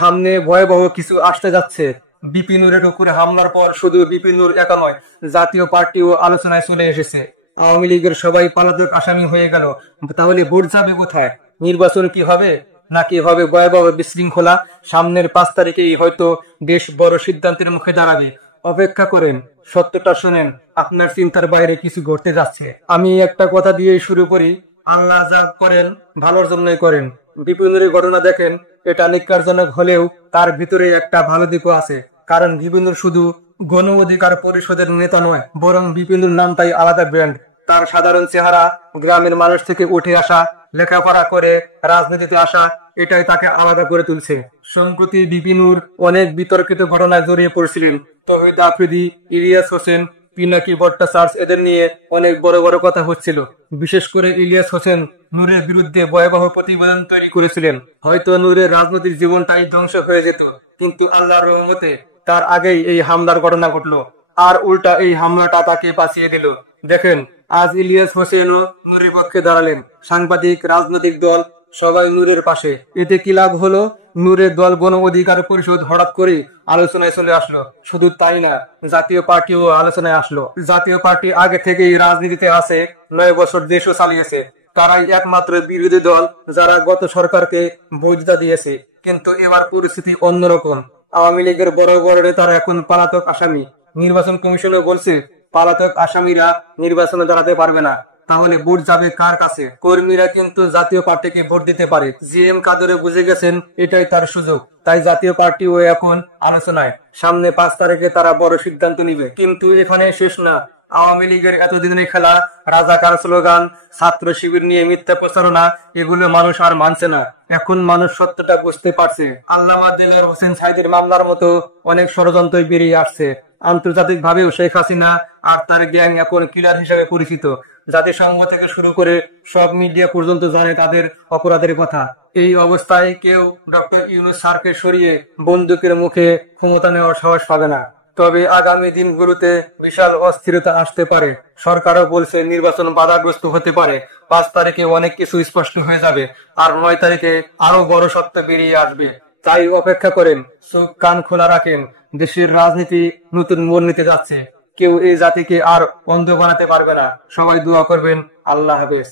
সামনে ভয়াবহ কিছু আসতে যাচ্ছে। বিপিনুরের উপরে হামলার পর শুধু বিপিনুর একা নয়, জাতীয় পার্টিও আলোচনায় চলে এসেছে। আওয়ামী লীগের সবাই পলাতক আসামি হয়ে গেল। তাহলে ভোট যাবে কোথায়? নির্বাচন কি হবে, নাকি হবে ভয়াবহ বিশৃঙ্খলা? সামনের 5 তারিখেই হয়তো দেশ বড় সিদ্ধান্তের মুখে দাঁড়াবে। অপেক্ষা করেন, সত্যটা শোনেন, আপনার চিন্তার বাইরে কিছু ঘটতে যাচ্ছে। আমি একটা কথা দিয়ে শুরু করি, আল্লাহ যা করেন ভালোর জন্যই করেন। বিপিনের ঘটনা দেখেন, এটা নিকারজনক হলেও তার ভিতরে একটা ভালো দিকও আছে। কারণ বিপিনুর শুধু গণ অধিকার পরিষদের নেতা নয়, বরং বিপিনুর নামটাই আলাদা ব্র্যান্ড। তার সাধারণ চেহারা, গ্রামের মানুষ থেকে উঠে আসা, লেখাপড়া করে রাজনীতিতে আসা, এটাই তাকে আলাদা করে তুলছে। সম্প্রতি বিপিনুর অনেক বিতর্কিত ঘটনায় জড়িয়ে পড়ছিলেন। তৌহিদ আফ্রিদি, ইলিয়াস হোসেন, পিনাকি ভট্টাচার্য, এদের নিয়ে অনেক বড় বড় কথা হচ্ছিল। বিশেষ করে ইলিয়াস হোসেন নূরের বিরুদ্ধে ভয়াবহ প্রতিবেদন তৈরি করেছিলেন। হয়তো নূরের রাজনৈতিক জীবনটাই ধ্বংস হয়ে যেত, কিন্তু আল্লাহর রহমতে তার আগেই এই হামলার ঘটনা ঘটলো। আর উল্টা এই হামলাটা তাকে বাঁচিয়ে দিল। দেখেন, আজ ইলিয়াস হোসেনও নূরের পক্ষে দাঁড়ালেন। সাংবাদিক, রাজনৈতিক দল সবাই নূরের পাশে। এতে কি লাভ হলো? নূরের দল গণ অধিকার পরিষদ হঠাৎ করে আলোচনায় চলে আসলো। শুধু তাই না, জাতীয় পার্টিও আলোচনায় আসলো। জাতীয় পার্টি আগে থেকেই রাজনীতিতে আছে, 9 বছর দেশও চালিয়েছে। তারাই একমাত্র বিরোধী দল যারা গত সরকারকে বৈধতা দিয়েছে। কিন্তু এবার পরিস্থিতি অন্যরকম। আওয়ামী লীগের বড় বড় নেতারা এখন পলাতক আসামি। নির্বাচন কমিশনও বলছে পলাতক আসামিরা নির্বাচনে দাঁড়াতে পারবে না। তাহলে ভোট যাবে কার কাছে? কর্মীরা কিন্তু জাতীয় পার্টিকে ভোট দিতে পারে। জিএম কাদরে বুঝে গেছেন এটাই তার সুযোগ। তাই জাতীয় পার্টিও এখন আলোচনায়। সামনে 5 তারিখে তারা বড় সিদ্ধান্ত নিবে। কিন্তু এখানে শেষ না। আওয়ামী লীগের এতদিনের খেলা, রাজাকার স্লোগান, ছাত্র শিবির নিয়ে মিথ্যা প্রচারণা, এগুলো মানুষ আর মানছে না। এখন মানুষ সত্যটা বুঝতে পারছে। আল্লামা দেলোয়ার হোসেন সাঈদীর মামলার মতো অনেক ষড়যন্ত্রই বেরিয়ে আসছে। আন্তর্জাতিক ভাবেও শেখ হাসিনা আর তার গ্যাং এখন কিলার হিসেবে পরিচিত। জাতিসংঘ থেকে শুরু করে সব মিডিয়া পর্যন্ত জানে তাদের অপরাধের কথা। এই অবস্থায় কেউ ডক্টর ইউনূস স্যারকে সরিয়ে বন্দুকের মুখে ক্ষমতা নেওয়ার সাহস পাবে না। তবে আগামী দিনগুলোতে বিশাল অস্থিরতা আসতে পারে। সরকারও বলছে নির্বাচন বাধাগ্রস্ত হতে পারে। 5 তারিখে অনেক কিছু স্পষ্ট হয়ে যাবে, আর 9 তারিখে আরো বড় সত্য বেরিয়ে আসবে। তাই অপেক্ষা করেন, চোখ কান খোলা রাখেন। দেশের রাজনীতি নতুন মোড় নিতে যাচ্ছে। কেউ এই জাতিকে আর অন্ধ বানাতে পারবে না। সবাই দোয়া করবেন। আল্লাহ হাফেজ।